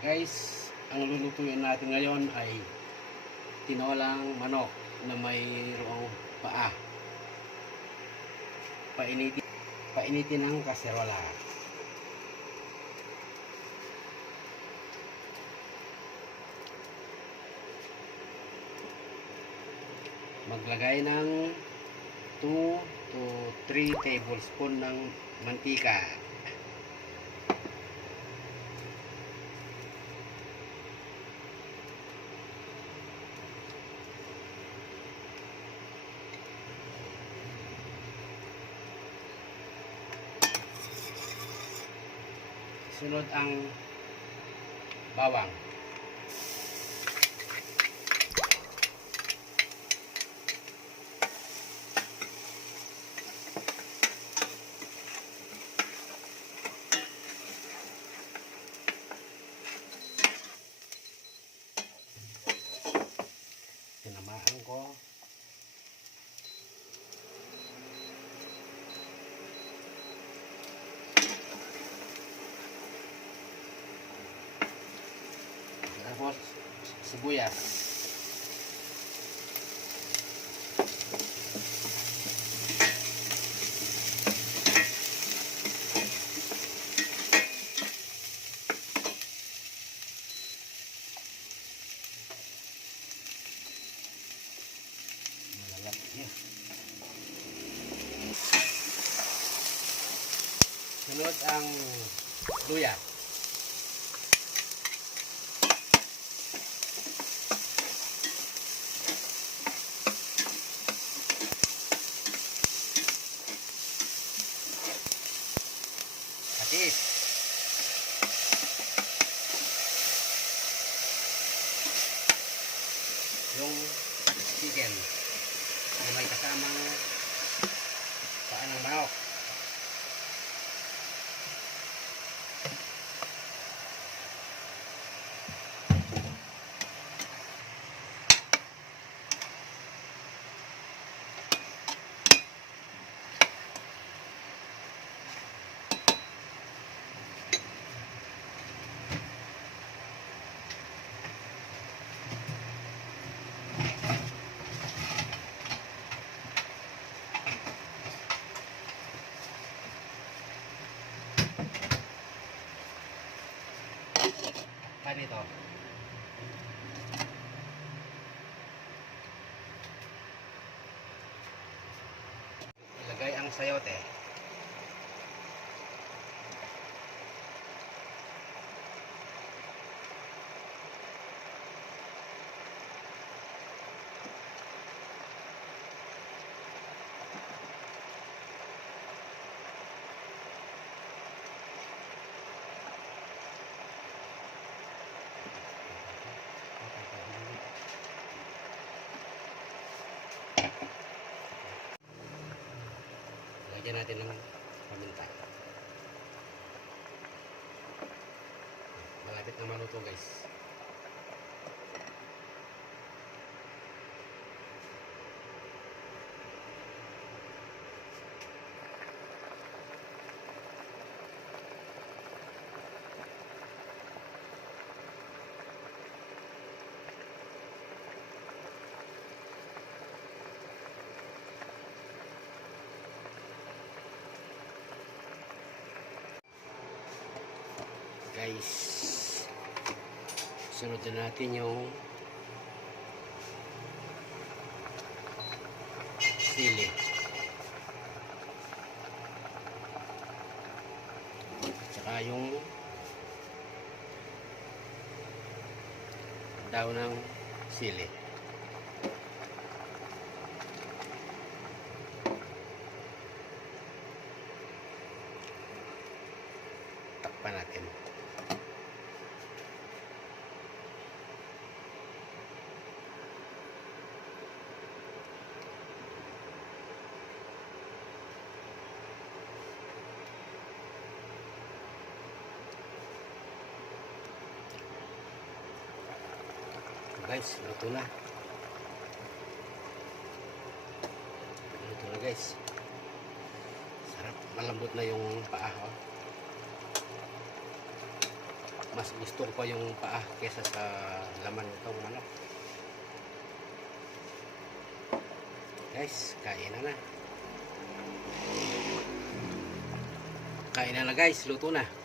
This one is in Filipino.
Guys, ang lulutuin natin ngayon ay tinolang manok na mayroong paa. Painitin ng kaserola. Maglagay ng 2 to 3 tablespoon ng mantika. Sunod ang bawang. Tinamaan ko. Tapos sibuyas. Malalaki niya. Sunod ang luya. Patis. Yung chicken na may kasamang paa ng manok. Ganito. Ilagay ang sayote. Lagyan natin ng paminta. Malapit na maluto, guys. Guys, sunod na natin yung sili. Tsaka yung daon ng sili. Takpan natin. Guys, luto na. Luto na, guys. Sarap, malambot na yung paa. Oh. mas gusto ko pa yung paa kesa sa laman nitong manok. Guys, kain na. Kain na guys, luto na.